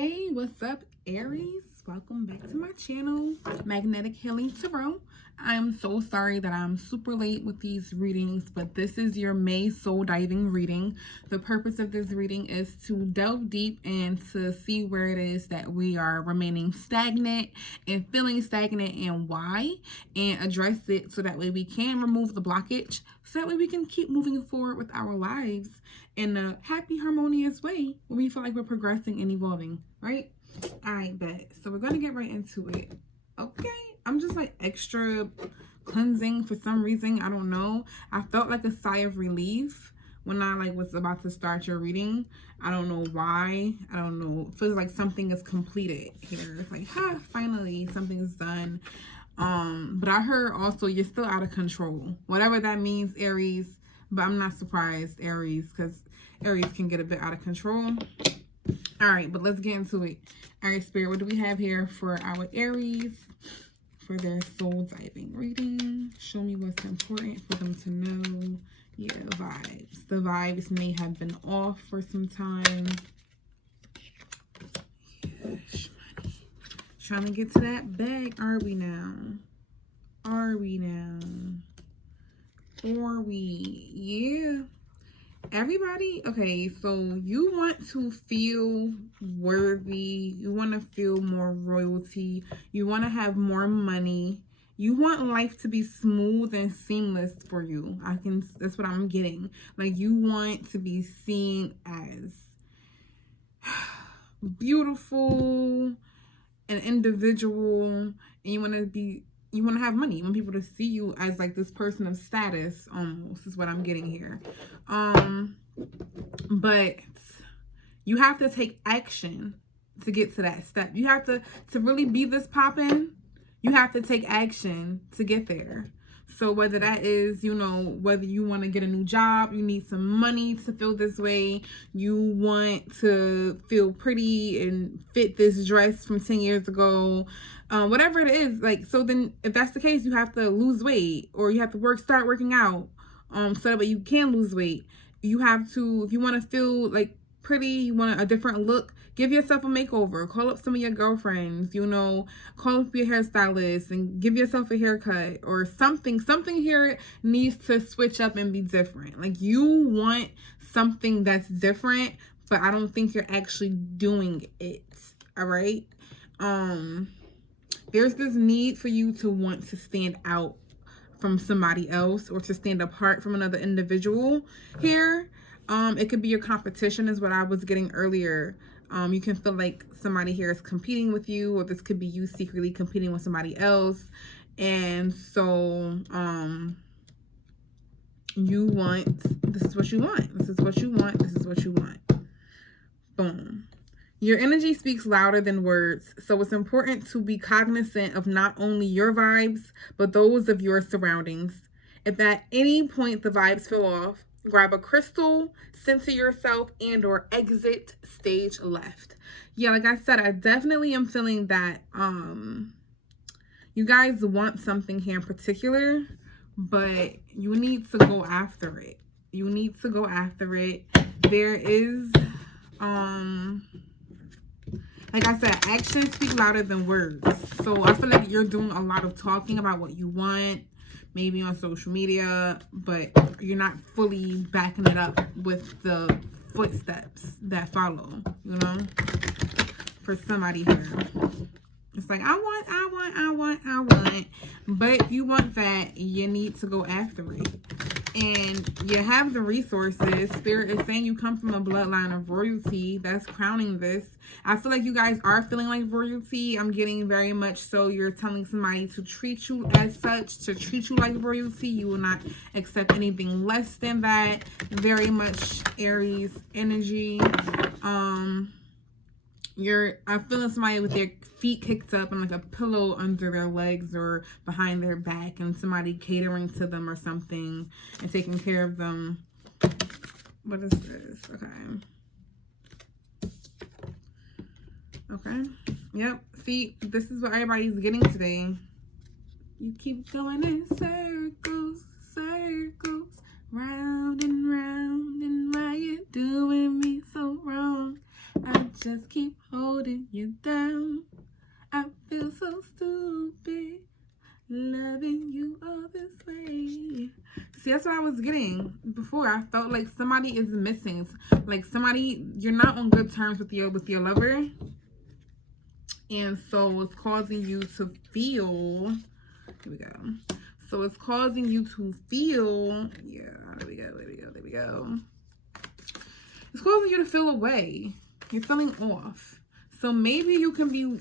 Hey, what's up, Aries? Welcome back to my channel, Magnetic Healing Tarot. I'm so sorry that I'm super late with these readings, but this is your May soul diving reading. The purpose of this reading is to delve deep and to see where it is that we are remaining stagnant and feeling stagnant and why, and address it so that way we can remove the blockage, so that way we can keep moving forward with our lives in a happy, harmonious way where we feel like we're progressing and evolving, right? All right, bet. So we're going to get right into it. Okay. I'm just like extra cleansing for some reason. I don't know. I felt like a sigh of relief when I was about to start your reading. I don't know why. I don't know. It feels like something is completed here. It's like, finally something is done. But I heard also you're still out of control. Whatever that means, Aries. But I'm not surprised, Aries, because Aries can get a bit out of control. All right, but let's get into it. All right, Spirit, what do we have here for our Aries for their soul diving reading? Show me what's important for them to know. Yeah, vibes. The vibes may have been off for some time. Yes, money. Trying to get to that bag. Are we now? Are we now? Are we? Yeah. Everybody, okay, so you want to feel worthy, you want to feel more royalty, you want to have more money, you want life to be smooth and seamless for you. That's what I'm getting. Like, you want to be seen as beautiful, an individual, and you want to have money. You want people to see you as like this person of status, almost, is what I'm getting here. But you have to take action to get to that step. You have to really be this poppin', you have to take action to get there. So whether that is, whether you want to get a new job, you need some money to feel this way, you want to feel pretty and fit this dress from 10 years ago, whatever it is, so then if that's the case, you have to lose weight, or you have to start working out, so that way you can lose weight. You have to, if you want to feel pretty, you want a different look, give yourself a makeover, call up some of your girlfriends, call up your hairstylist and give yourself a haircut or something. Something here needs to switch up and be different. Like, you want something that's different, but I don't think you're actually doing it. All right. There's this need for you to want to stand out from somebody else, or to stand apart from another individual here. It could be your competition, is what I was getting earlier. You can feel like somebody here is competing with you, or this could be you secretly competing with somebody else. And so this is what you want. This is what you want. This is what you want. Boom. Your energy speaks louder than words, so it's important to be cognizant of not only your vibes, but those of your surroundings. If at any point the vibes feel off, grab a crystal, center yourself, and or exit stage left. Yeah, like I said, I definitely am feeling that you guys want something here in particular, but you need to go after it. You need to go after it. There is like I said, actions speak louder than words. So I feel like you're doing a lot of talking about what you want, maybe on social media, but you're not fully backing it up with the footsteps that follow, for somebody here. It's like, I want. But if you want that, you need to go after it. And you have the resources. Spirit is saying you come from a bloodline of royalty. That's crowning this. I feel like you guys are feeling like royalty. I'm getting very much so you're telling somebody to treat you as such, to treat you like royalty. You will not accept anything less than that. Very much Aries energy. I'm feeling somebody with their feet kicked up and like a pillow under their legs or behind their back, and somebody catering to them or something and taking care of them. What is this? Okay. Yep. See, this is what everybody's getting today. You keep going in circles, round and round, and why you doing me so wrong? I just keep holding you down. I feel so stupid loving you all this way. See, that's what I was getting before. I felt like somebody is missing. Like somebody, you're not on good terms with your lover. And so it's causing you to feel, here we go. So it's causing you to feel, yeah, there we go. It's causing you to feel away. You're feeling off. So maybe you can be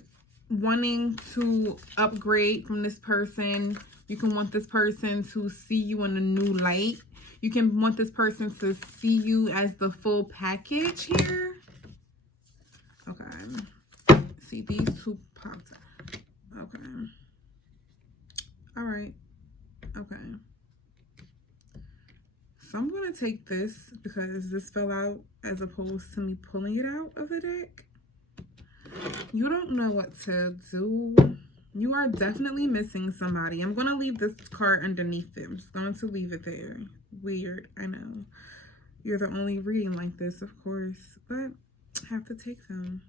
wanting to upgrade from this person. You can want this person to see you in a new light. You can want this person to see you as the full package here. Okay. See, these two popped up. Okay. All right. Okay. So I'm going to take this because this fell out as opposed to me pulling it out of the deck. You don't know what to do. You are definitely missing somebody. I'm going to leave this card underneath it. I'm just going to leave it there. Weird, I know. You're the only reading like this, of course, but I have to take them.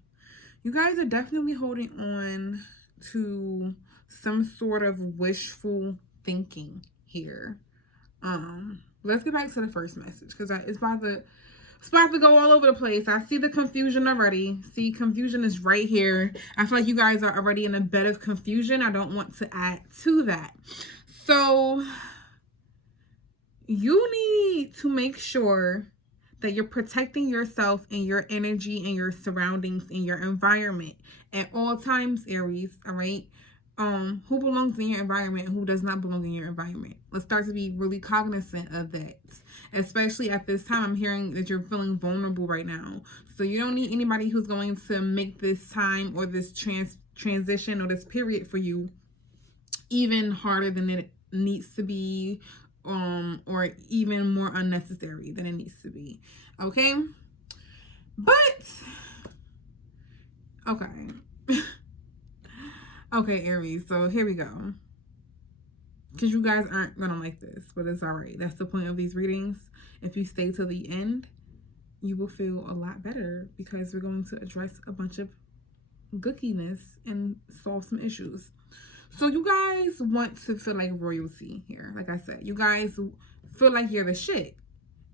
You guys are definitely holding on to some sort of wishful thinking here. Let's get back to the first message because it's about to go all over the place. I see the confusion already. See, confusion is right here. I feel like you guys are already in a bed of confusion. I don't want to add to that. So you need to make sure that you're protecting yourself and your energy and your surroundings and your environment at all times, Aries, all right? Who belongs in your environment and who does not belong in your environment. Let's start to be really cognizant of that. Especially at this time, I'm hearing that you're feeling vulnerable right now. So you don't need anybody who's going to make this time or this transition or this period for you even harder than it needs to be, or even more unnecessary than it needs to be. Okay? But, okay. Okay, Aries, so here we go. Because you guys aren't going to like this, but it's all right. That's the point of these readings. If you stay till the end, you will feel a lot better because we're going to address a bunch of gookiness and solve some issues. So you guys want to feel like royalty here. Like I said, you guys feel like you're the shit.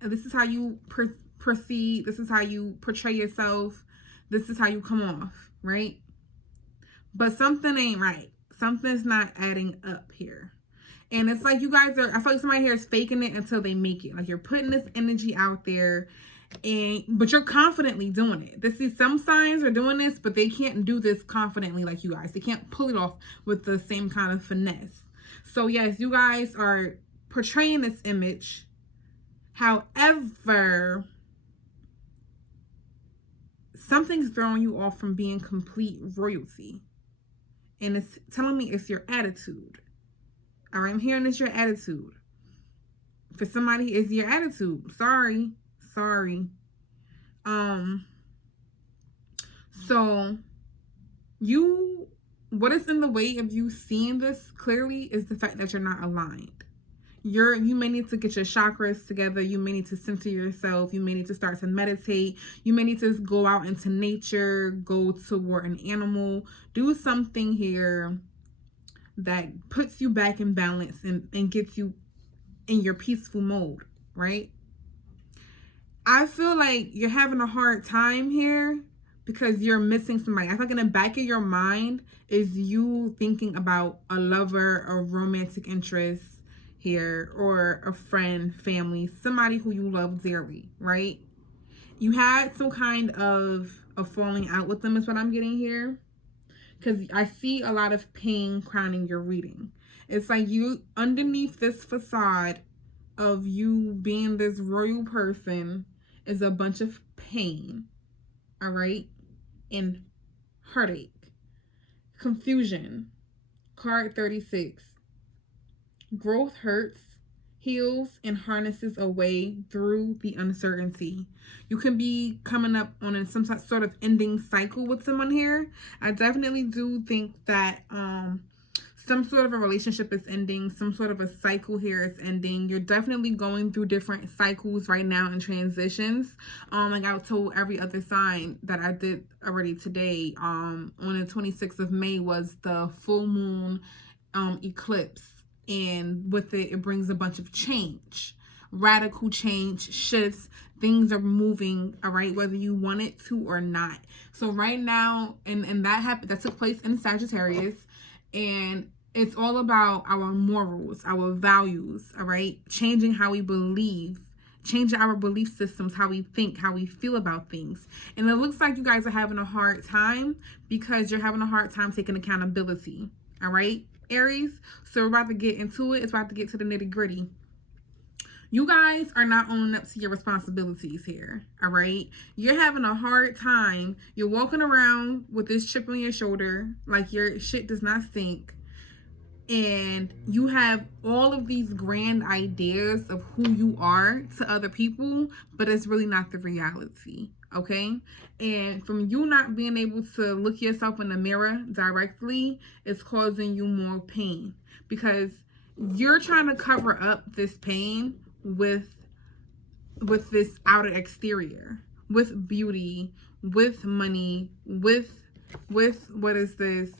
And this is how you proceed. This is how you portray yourself. This is how you come off, right? But something ain't right. Something's not adding up here. And it's like you guys are, I feel like somebody here is faking it until they make it. Like you're putting this energy out there, but you're confidently doing it. This is, some signs are doing this, but they can't do this confidently like you guys. They can't pull it off with the same kind of finesse. So yes, you guys are portraying this image. However, something's throwing you off from being complete royalty. And it's telling me it's your attitude. All right, I'm hearing it's your attitude. For somebody, it's your attitude. Sorry. So what is in the way of you seeing this clearly is the fact that you're not aligned. You may need to get your chakras together. You may need to center yourself. You may need to start to meditate. You may need to go out into nature, go toward an animal, do something here that puts you back in balance and gets you in your peaceful mode, right? I feel like you're having a hard time here because you're missing somebody. I feel like in the back of your mind is you thinking about a lover, a romantic interest here, or a friend, family, somebody who you love dearly, right? You had some kind of a falling out with them is what I'm getting here. Because I see a lot of pain crowning your reading. It's like you, underneath this facade of you being this royal person, is a bunch of pain, all right? And heartache, confusion. Card 36. Growth hurts, heals, and harnesses a way through the uncertainty. You can be coming up on some sort of ending cycle with someone here. I definitely do think that some sort of a relationship is ending. Some sort of a cycle here is ending. You're definitely going through different cycles right now and transitions. Like I told every other sign that I did already today, on the 26th of May was the full moon eclipse. And with it, it brings a bunch of change. Radical change, shifts, things are moving, all right, whether you want it to or not. So right now, and that took place in Sagittarius, and it's all about our morals, our values, all right, changing how we believe, changing our belief systems, how we think, how we feel about things. And it looks like you guys are having a hard time because you're having a hard time taking accountability, all right, Aries? So we're about to get into it. It's about to get to the nitty gritty. You guys are not owning up to your responsibilities here, all right? You're having a hard time. You're walking around with this chip on your shoulder like your shit does not stink. And you have all of these grand ideas of who you are to other people, but it's really not the reality, okay? And from you not being able to look yourself in the mirror directly, it's causing you more pain because you're trying to cover up this pain with this outer exterior, with beauty, with money, with what is this,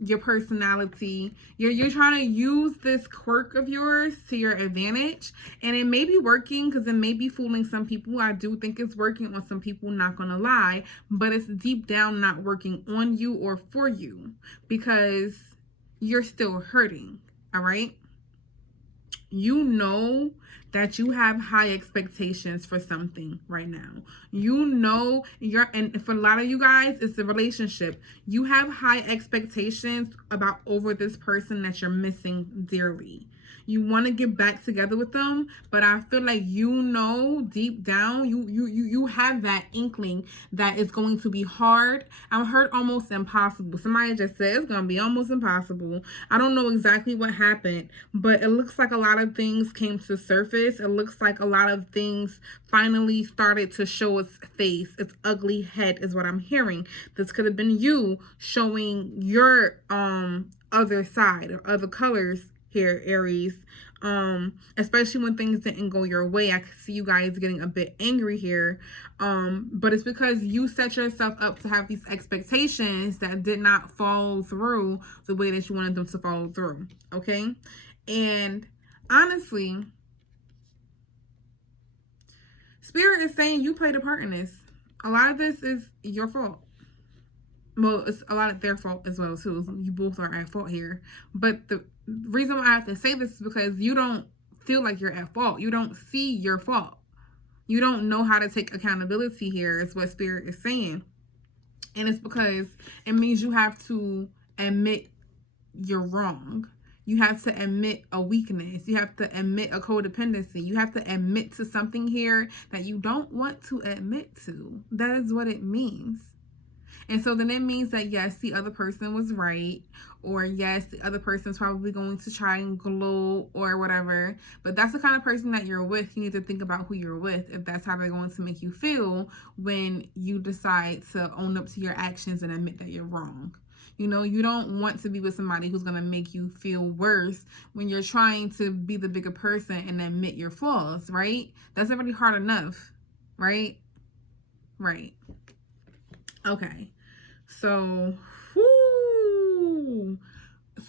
your personality. You're trying to use this quirk of yours to your advantage, and it may be working because it may be fooling some people. I do think it's working on some people, not gonna lie, but it's deep down not working on you or for you because you're still hurting, all right? You know that you have high expectations for something right now. You know, and for a lot of you guys, it's a relationship. You have high expectations about over this person that you're missing dearly. You want to get back together with them, but I feel like you know deep down, you have that inkling that it's going to be hard. I heard almost impossible. Somebody just said it's going to be almost impossible. I don't know exactly what happened, but it looks like a lot of things came to surface. It looks like a lot of things finally started to show its face. Its ugly head is what I'm hearing. This could have been you showing your other side or other colors here, Aries, especially when things didn't go your way. I could see you guys getting a bit angry here, but it's because you set yourself up to have these expectations that did not follow through the way that you wanted them to follow through, okay? And honestly, Spirit is saying you played a part in this. A lot of this is your fault. Well, it's a lot of their fault as well, too. You both are at fault here. But the reason why I have to say this is because you don't feel like you're at fault. You don't see your fault. You don't know how to take accountability here, is what Spirit is saying. And it's because it means you have to admit you're wrong. You have to admit a weakness. You have to admit a codependency. You have to admit to something here that you don't want to admit to. That is what it means. And so then it means that, yes, the other person was right, or yes, the other person's probably going to try and glow or whatever. But that's the kind of person that you're with. You need to think about who you're with, if that's how they're going to make you feel when you decide to own up to your actions and admit that you're wrong. You know, you don't want to be with somebody who's going to make you feel worse when you're trying to be the bigger person and admit your flaws, right? That's already hard enough, right? Right. Okay. So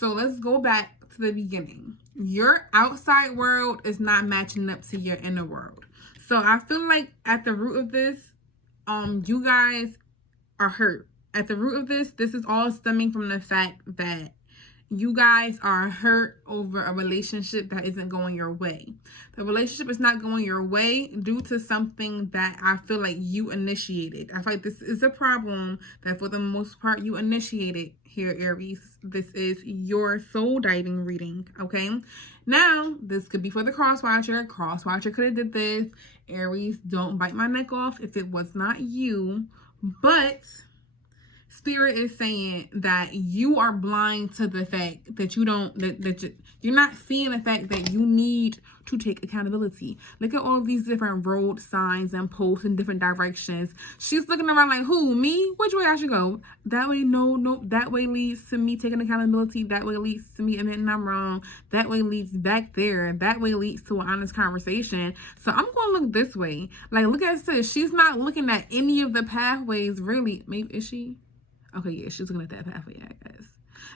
let's go back to the beginning. Your outside world is not matching up to your inner world. So I feel like at the root of this, you guys are hurt. At the root of this is all stemming from the fact that you guys are hurt over a relationship that isn't going your way. The relationship is not going your way due to something that I feel like you initiated. I feel like this is a problem that for the most part you initiated here, Aries. This is your soul diving reading, okay? Now, this could be for the cross-watcher. Cross-watcher could have did this. Aries, don't bite my neck off if it was not you. But Spirit is saying that you are blind to the fact that you're not seeing the fact that you need to take accountability. Look at all these different road signs and posts in different directions. She's looking around like, who, me? Which way I should go? That way, no, that way leads to me taking accountability. That way leads to me admitting I'm wrong. That way leads back there. That way leads to an honest conversation. So I'm going to look this way. Like, look at this. She's not looking at any of the pathways, really. Maybe, is she? Okay, yeah, she's looking at that pathway, I guess.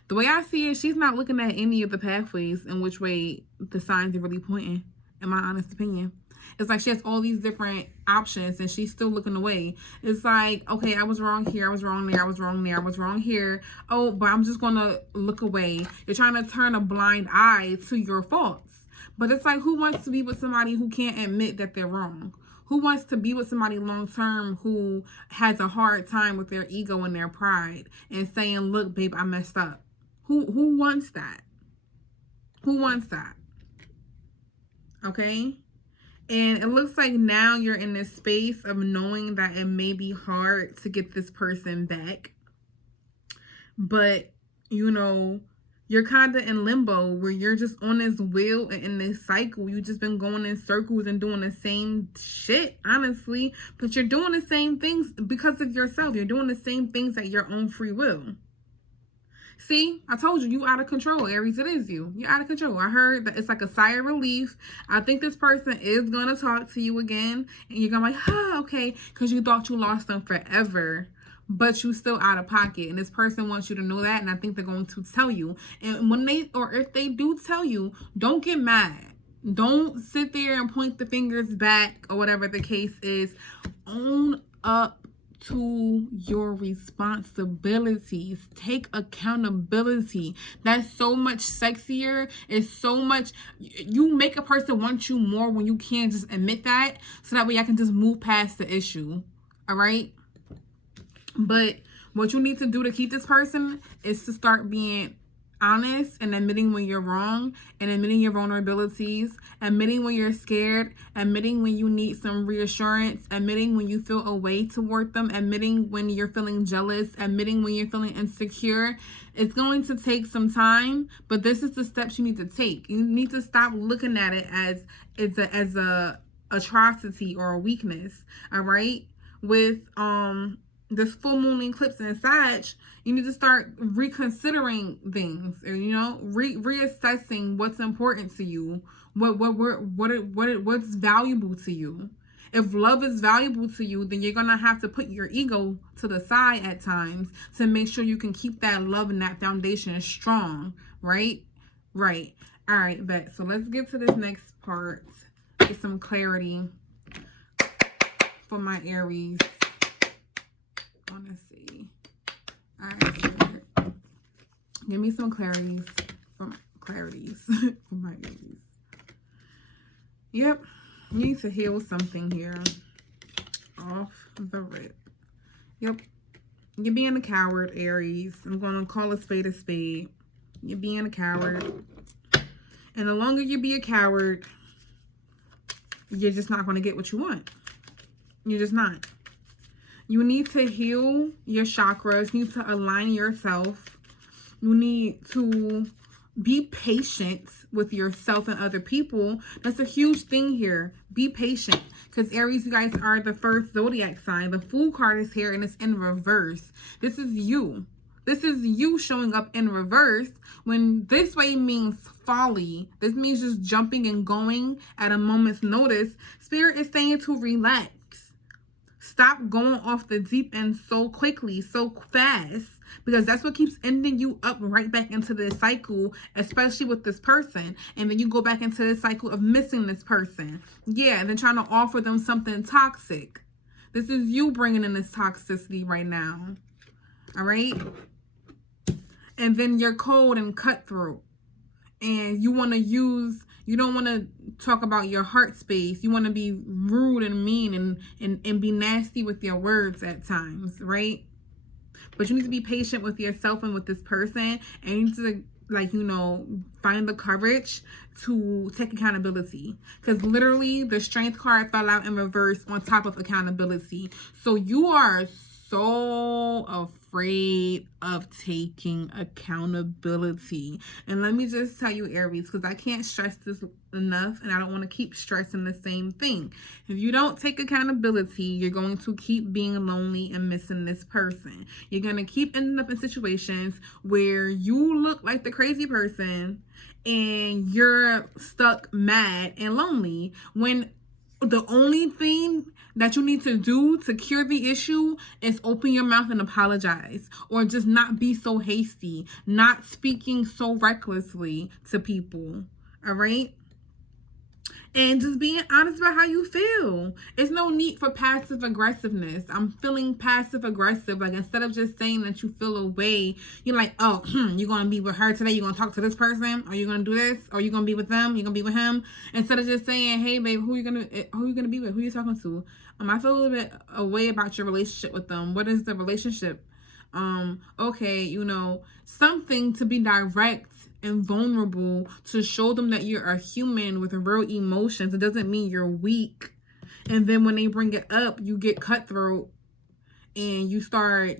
The way I see it, she's not looking at any of the pathways in which way the signs are really pointing, in my honest opinion. It's like she has all these different options and she's still looking away. It's like, okay, I was wrong here, I was wrong there, I was wrong there, I was wrong here. Oh, but I'm just going to look away. You're trying to turn a blind eye to your faults. But it's like, who wants to be with somebody who can't admit that they're wrong? Who wants to be with somebody long term who has a hard time with their ego and their pride and saying, look, babe, I messed up? Who wants that? Who wants that? Okay? And it looks like now you're in this space of knowing that it may be hard to get this person back. But, you know, you're kind of in limbo where you're just on this wheel and in this cycle. You've just been going in circles and doing the same shit, honestly. But you're doing the same things because of yourself. You're doing the same things at your own free will. See, I told you out of control, Aries. It is you. You're out of control. I heard that it's like a sigh of relief. I think this person is going to talk to you again. And you're going to be like, oh, okay. Because you thought you lost them forever. But you still out of pocket. And this person wants you to know that. And I think they're going to tell you. And when they, or if they do tell you, don't get mad. Don't sit there and point the fingers back or whatever the case is. Own up to your responsibilities. Take accountability. That's so much sexier. It's so much, you make a person want you more when you can't just admit that, so that way I can just move past the issue. All right? But what you need to do to keep this person is to start being honest and admitting when you're wrong and admitting your vulnerabilities, admitting when you're scared, admitting when you need some reassurance, admitting when you feel a way toward them, admitting when you're feeling jealous, admitting when you're feeling insecure. It's going to take some time, but this is the steps you need to take. You need to stop looking at it as a atrocity or a weakness. All right? With this full moon eclipse in Sag, you need to start reconsidering things, or, you know, reassessing what's important to you, what's valuable to you. If love is valuable to you, then you're gonna have to put your ego to the side at times to make sure you can keep that love and that foundation strong, right? Right. All right, bet. So let's get to this next part. Get some clarity for my Aries. Honestly. All right, Spirit. Give me some clarities for my Aries. Yep. You need to heal something here. Off the rip. Yep. You're being a coward, Aries. I'm going to call a spade a spade. You're being a coward. And the longer you be a coward, you're just not going to get what you want. You're just not. You need to heal your chakras. You need to align yourself. You need to be patient with yourself and other people. That's a huge thing here. Be patient. Because Aries, you guys are the first zodiac sign. The Fool card is here and it's in reverse. This is you. This is you showing up in reverse, when this way means folly. This means just jumping and going at a moment's notice. Spirit is saying to relax. Stop going off the deep end so quickly, so fast, because that's what keeps ending you up right back into this cycle, especially with this person. And then you go back into this cycle of missing this person. Yeah, and then trying to offer them something toxic. This is you bringing in this toxicity right now. All right? And then you're cold and cutthroat. And you want to you don't want to talk about your heart space. You want to be rude and mean and be nasty with your words at times, right? But you need to be patient with yourself and with this person. And you need to, like, you know, find the courage to take accountability. Because literally the Strength card fell out in reverse on top of accountability. So you are so so afraid of taking accountability. And let me just tell you, Aries, because I can't stress this enough and I don't want to keep stressing the same thing. If you don't take accountability, you're going to keep being lonely and missing this person. You're going to keep ending up in situations where you look like the crazy person and you're stuck mad and lonely when the only thing that you need to do to cure the issue is open your mouth and apologize, or just not be so hasty, not speaking so recklessly to people. All right? And just being honest about how you feel. It's no need for passive aggressiveness. I'm feeling passive aggressive. Like, instead of just saying that you feel a way, you're like, oh, you're going to be with her today. You're going to talk to this person. Or you're going to do this. Or you're going to be with them. You're going to be with him. Instead of just saying, hey, babe, who you going to be with? Who you talking to? I feel a little bit a way about your relationship with them. What is the relationship? Okay, you know, something to be direct and vulnerable, to show them that you're a human with real emotions. It doesn't mean you're weak. And then when they bring it up, you get cutthroat and you start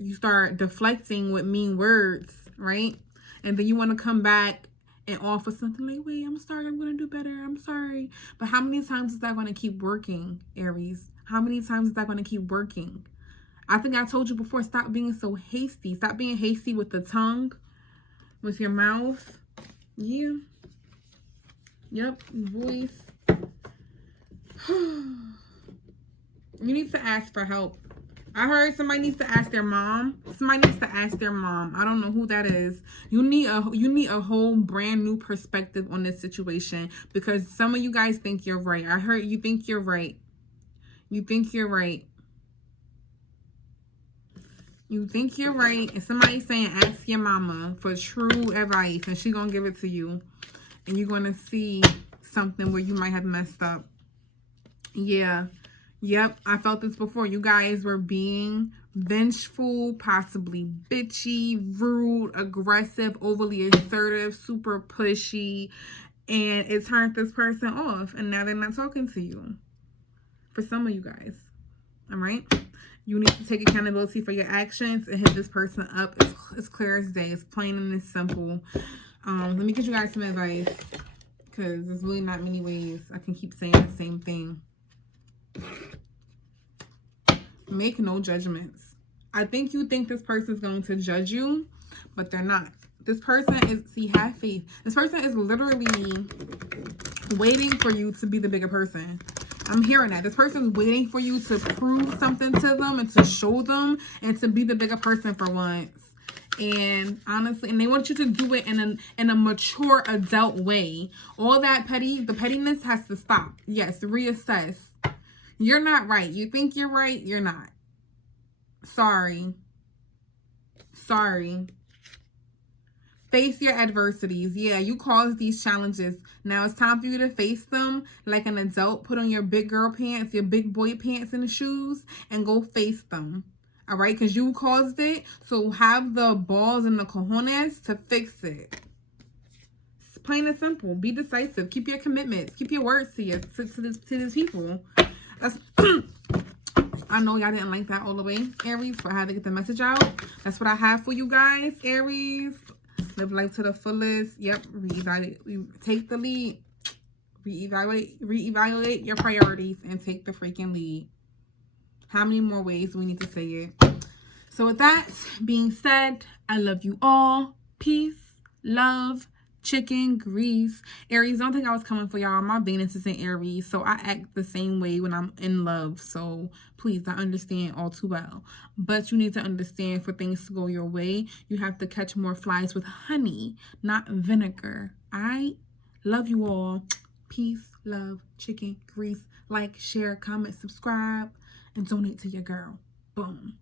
deflecting with mean words, right? And then you want to come back and offer something like, wait, I'm sorry, I'm going to do better, I'm sorry. But how many times is that going to keep working, Aries? How many times is that going to keep working? I think I told you before, stop being so hasty. Stop being hasty with the tongue, with your mouth. Yeah. Yep. Voice. You need to ask for help. I heard somebody needs to ask their mom. Somebody needs to ask their mom. I don't know who that is. You need a whole brand new perspective on this situation, because some of you guys think you're right. I heard you think you're right. You think you're right. You think you're right, and somebody's saying ask your mama for true advice, and she's gonna give it to you, and you're gonna see something where you might have messed up. Yeah. Yep, I felt this before. You guys were being vengeful, possibly bitchy, rude, aggressive, overly assertive, super pushy, and it turned this person off, and now they're not talking to you. For some of you guys. All right? You need to take accountability for your actions and hit this person up. It's clear as day. It's plain and it's simple. Let me get you guys some advice, because there's really not many ways I can keep saying the same thing. Make no judgments. I think you think this person is going to judge you, but they're not. This person is, see, have faith. This person is literally waiting for you to be the bigger person. I'm hearing that. This person's waiting for you to prove something to them and to show them and to be the bigger person for once. And honestly, and they want you to do it in a mature adult way. All that the pettiness has to stop. Yes, reassess. You're not right. You think you're right, you're not. Sorry. Sorry. Face your adversities. Yeah, you caused these challenges. Now it's time for you to face them like an adult. Put on your big girl pants, your big boy pants and shoes, and go face them. All right? Because you caused it. So have the balls and the cojones to fix it. It's plain and simple. Be decisive. Keep your commitments. Keep your words to these people. That's I know y'all didn't like that all the way, Aries, but I had to get the message out. That's what I have for you guys, Aries. Live life to the fullest. Yep. Reevaluate. Take the lead. Reevaluate your priorities and take the freaking lead. How many more ways do we need to say it? So with that being said, I love you all. Peace, love, chicken grease. Aries, don't think I was coming for y'all. My Venus is in Aries, so I act the same way when I'm in love. So please, I understand all too well. But you need to understand, for things to go your way, you have to catch more flies with honey, not vinegar. I love you all. Peace, love, chicken grease. Like, share, comment, subscribe, and donate to your girl. Boom.